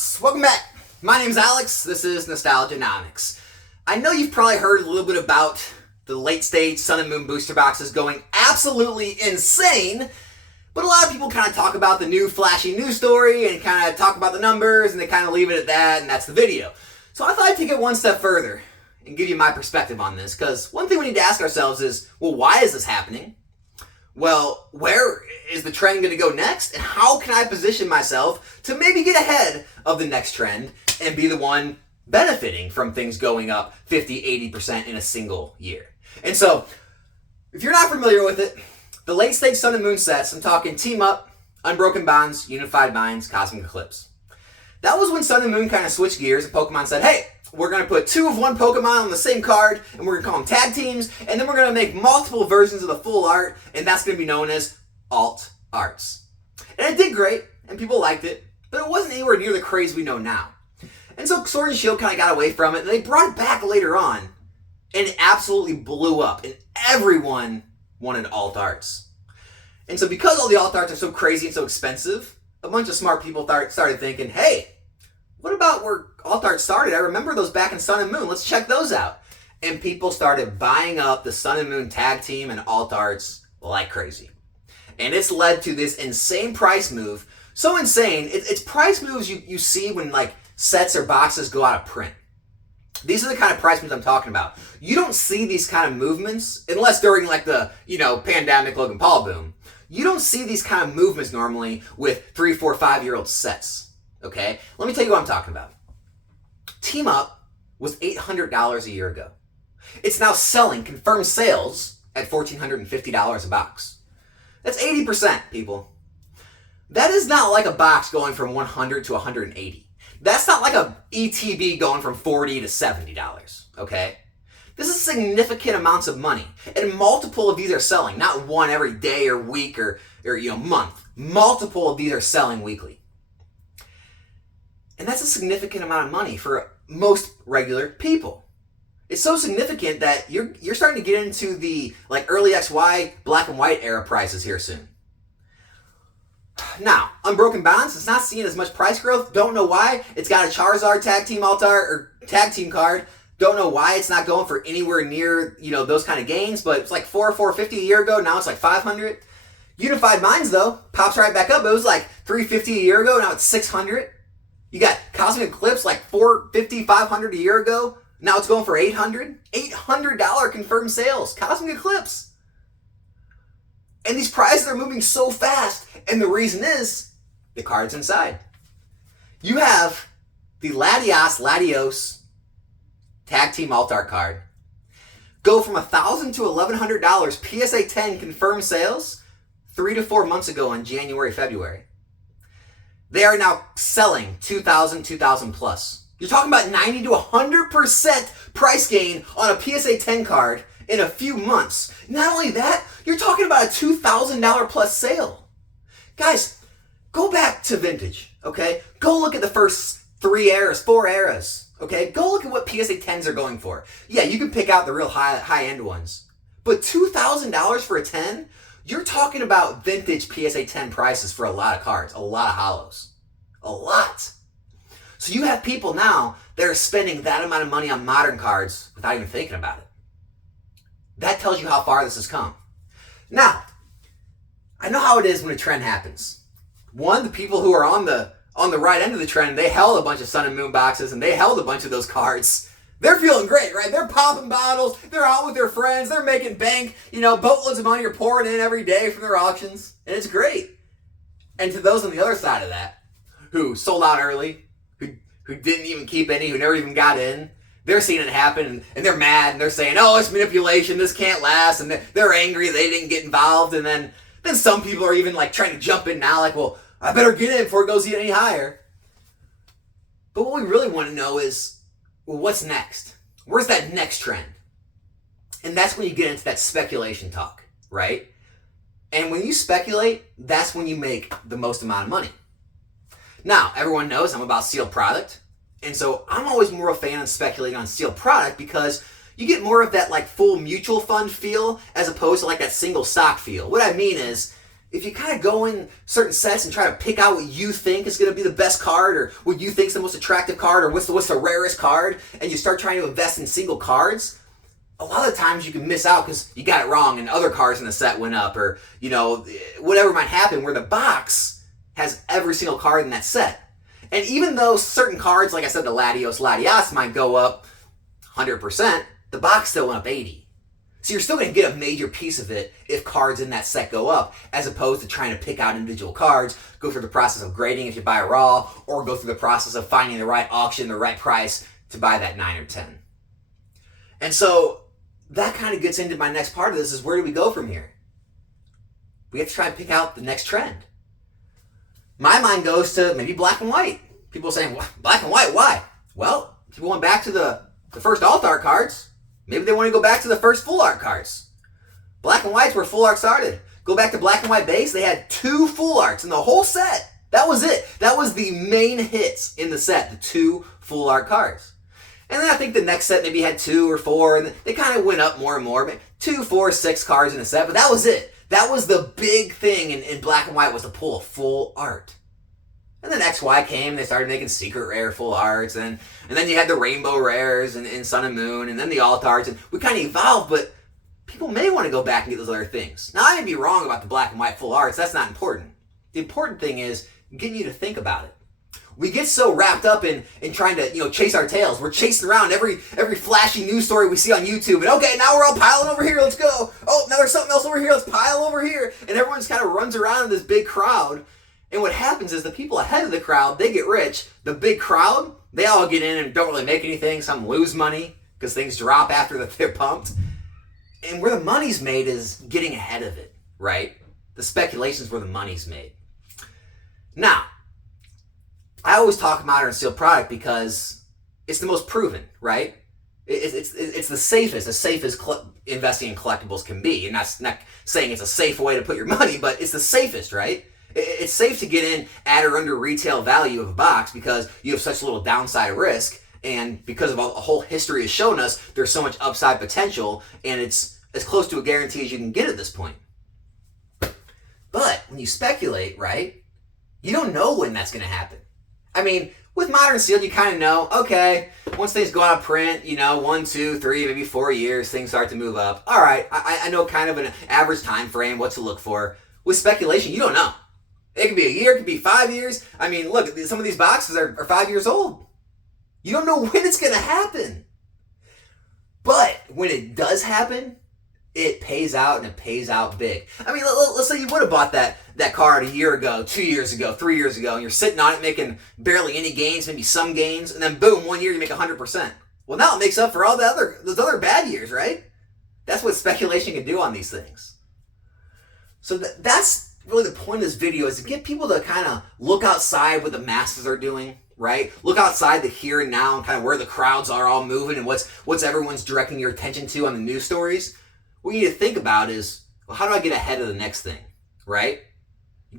folks, welcome back. My name's Alex, this is Nostalgianomics. I know you've probably heard a little bit about the late stage Sun and Moon booster boxes going absolutely insane, but a lot of people kind of talk about the new flashy news story and kind of talk about the numbers and they kind of leave it at that, and that's the video. So I thought I'd take it one step further and give you my perspective on this, because one thing we need to ask ourselves is, well, why is this happening? Well, where is the trend going to go next? And how can I position myself to maybe get ahead of the next trend and be the one benefiting from things going up 50, 80% in a single year? And so, if you're not familiar with it, the late stage Sun and Moon sets, I'm talking Team Up, Unbroken Bonds, Unified Minds, Cosmic Eclipse. That was when Sun and Moon kind of switched gears and Pokemon said, hey, we're going to put two of one Pokemon on the same card, and we're going to call them tag teams, and then we're going to make multiple versions of the full art, and that's going to be known as alt arts. And it did great, and people liked it, but it wasn't anywhere near the craze we know now. And so Sword and Shield kind of got away from it, and they brought it back later on, and it absolutely blew up, and everyone wanted alt arts. And so because all the alt arts are so crazy and so expensive, a bunch of smart people started thinking, hey, what about where alt art started? I remember those back in Sun and Moon. Let's check those out. And people started buying up the Sun and Moon tag team and alt arts like crazy. And it's led to this insane price move. So insane, it's price moves you see when like sets or boxes go out of print. These are the kind of price moves I'm talking about. You don't see these kind of movements unless during like the, pandemic Logan Paul boom. You don't see these kind of movements normally with 3, 4, 5-year-old sets. Okay, let me tell you what I'm talking about. Team Up was $800 a year ago. It's now selling confirmed sales at $1,450 a box. That's 80%, people. That is not like a box going from $100 to $180. That's not like a ETB going from $40 to $70, okay? This is significant amounts of money. And multiple of these are selling, not one every day or week or month. Multiple of these are selling weekly. And that's a significant amount of money for most regular people. It's so significant that you're starting to get into the like early XY black and white era prices here soon. Now, Unbroken Bonds, it's not seeing as much price growth. Don't know why. It's got a Charizard tag team tag team card. Don't know why it's not going for anywhere near, those kind of gains, but it's like $450 a year ago. Now it's like $500. Unified Minds though, pops right back up. It was like $350 a year ago. Now it's $600. You got Cosmic Eclipse like $450, $500 a year ago. Now it's going for $800. $800 confirmed sales. Cosmic Eclipse. And these prices are moving so fast. And the reason is the card's inside. You have the Latios Tag Team Alt Art card go from $1,000 to $1,100 PSA 10 confirmed sales 3 to 4 months ago in January, February. They are now selling $2,000 plus. You're talking about 90 to 100% price gain on a PSA 10 card in a few months. Not only that, you're talking about a $2,000 plus sale. Guys, go back to vintage, okay? Go look at the first 4 eras, okay? Go look at what PSA 10s are going for. Yeah, you can pick out the real high-end ones. But $2,000 for a 10? You're talking about vintage PSA 10 prices for a lot of cards, a lot of hollows. A lot. So you have people now that are spending that amount of money on modern cards without even thinking about it. That tells you how far this has come. Now, I know how it is when a trend happens. One, the people who are on the right end of the trend, they held a bunch of Sun and Moon boxes and they held a bunch of those cards. They're feeling great, right? They're popping bottles. They're out with their friends. They're making bank. Boatloads of money are pouring in every day from their auctions. And it's great. And to those on the other side of that, who sold out early, who didn't even keep any, who never even got in, they're seeing it happen and they're mad and they're saying, oh, it's manipulation. This can't last. And they're angry they didn't get involved. And then some people are even like trying to jump in now like, well, I better get in before it goes any higher. But what we really want to know is, well, what's next? Where's that next trend? And that's when you get into that speculation talk, right? And when you speculate, that's when you make the most amount of money. Now, everyone knows I'm about sealed product. And so I'm always more a fan of speculating on sealed product because you get more of that like full mutual fund feel as opposed to like that single stock feel. What I mean is, if you kind of go in certain sets and try to pick out what you think is going to be the best card, or what you think is the most attractive card, or what's the rarest card, and you start trying to invest in single cards, a lot of the times you can miss out because you got it wrong and other cards in the set went up, or, whatever might happen, where the box has every single card in that set. And even though certain cards, like I said, the Latios might go up 100%, the box still went up 80. So you're still going to get a major piece of it if cards in that set go up, as opposed to trying to pick out individual cards, go through the process of grading if you buy a raw, or go through the process of finding the right auction, the right price to buy that 9 or 10. And so that kind of gets into my next part of this, is where do we go from here? We have to try and pick out the next trend. My mind goes to maybe black and white. People saying, black and white, why? Well, people went back to the first alt art cards. Maybe they want to go back to the first full art cards. Black and white's where full art started. Go back to black and white base, they had 2 full arts in the whole set. That was it. That was the main hits in the set, the 2 full art cards. And then I think the next set maybe had 2 or 4, and they kind of went up more and more. 2, 4, 6 cards in a set, but that was it. That was the big thing in black and white, was to pull a full art. And then XY came, and they started making secret rare full arts, and then you had the rainbow rares in Sun and Moon, and then the alt arts, and we kind of evolved, but people may want to go back and get those other things. Now, I may be wrong about the black and white full arts. That's not important. The important thing is getting you to think about it. We get so wrapped up in trying to chase our tails. We're chasing around every flashy news story we see on YouTube, and okay, now we're all piling over here. Let's go. Oh, now there's something else over here. Let's pile over here, and everyone just kind of runs around in this big crowd. And what happens is the people ahead of the crowd, they get rich. The big crowd, they all get in and don't really make anything. Some lose money because things drop after they're pumped. And where the money's made is getting ahead of it, right? The speculation's where the money's made. Now, I always talk modern steel product because it's the most proven, right? It's the safest investing in collectibles can be. And that's not saying it's a safe way to put your money, but it's the safest, right? It's safe to get in at or under retail value of a box because you have such little downside risk, and because of a whole history has shown us there's so much upside potential, and it's as close to a guarantee as you can get at this point. But when you speculate, right, you don't know when that's going to happen. I mean, with modern steel, you kind of know, okay, once things go out of print, 1, 2, 3, maybe 4 years, things start to move up. All right, I know kind of an average time frame, what to look for. With speculation, you don't know. It could be a year, it could be 5 years. I mean, look, some of these boxes are 5 years old. You don't know when it's going to happen. But when it does happen, it pays out, and it pays out big. I mean, let's say you would have bought that card a year ago, 2 years ago, 3 years ago, and you're sitting on it making barely any gains, maybe some gains, and then boom, 1 year you make 100%. Well, now it makes up for all those other bad years, right? That's what speculation can do on these things. So that's really the point of this video, is to get people to kind of look outside what the masses are doing, right? Look outside the here and now and kind of where the crowds are all moving and what's everyone's directing your attention to on the news stories. What you need to think about is, well, how do I get ahead of the next thing, right?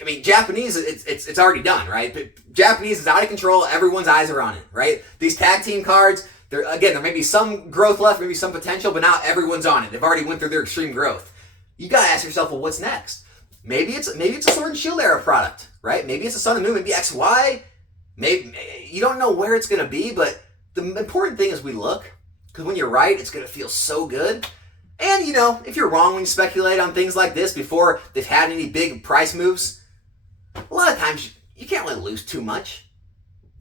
I mean, Japanese, it's already done, right? But Japanese is out of control. Everyone's eyes are on it, right? These tag team cards, there may be some growth left, maybe some potential, but now everyone's on it. They've already went through their extreme growth. You got to ask yourself, well, what's next? Maybe it's a Sword and Shield era product, right? Maybe it's a Sun and Moon, maybe XY. Maybe you don't know where it's going to be, but the important thing is we look, because when you're right, it's going to feel so good. And, if you're wrong when you speculate on things like this before they've had any big price moves, a lot of times you can't really lose too much.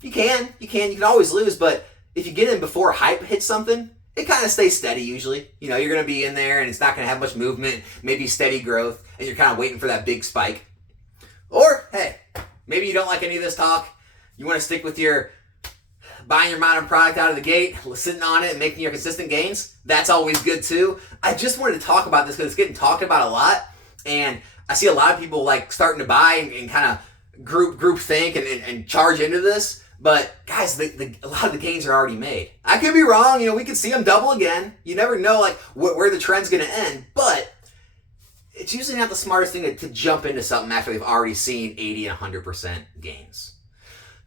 You can always lose, but if you get in before hype hits something, it kind of stays steady usually. You're going to be in there and it's not going to have much movement, maybe steady growth, and you're kind of waiting for that big spike. Or, hey, maybe you don't like any of this talk. You want to stick with your buying your modern product out of the gate, sitting on it and making your consistent gains. That's always good too. I just wanted to talk about this because it's getting talked about a lot, and I see a lot of people like starting to buy and kind of group think and charge into this. But guys, a lot of the gains are already made. I could be wrong. We could see them double again. You never know like where the trend's going to end. But it's usually not the smartest thing to jump into something after they've already seen 80 and 100% gains.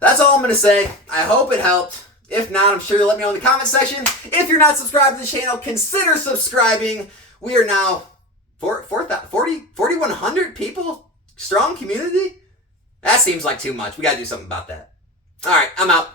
That's all I'm going to say. I hope it helped. If not, I'm sure you'll let me know in the comment section. If you're not subscribed to the channel, consider subscribing. We are now 4,100 people Strong community? That seems like too much. We gotta do something about that. Alright, I'm out.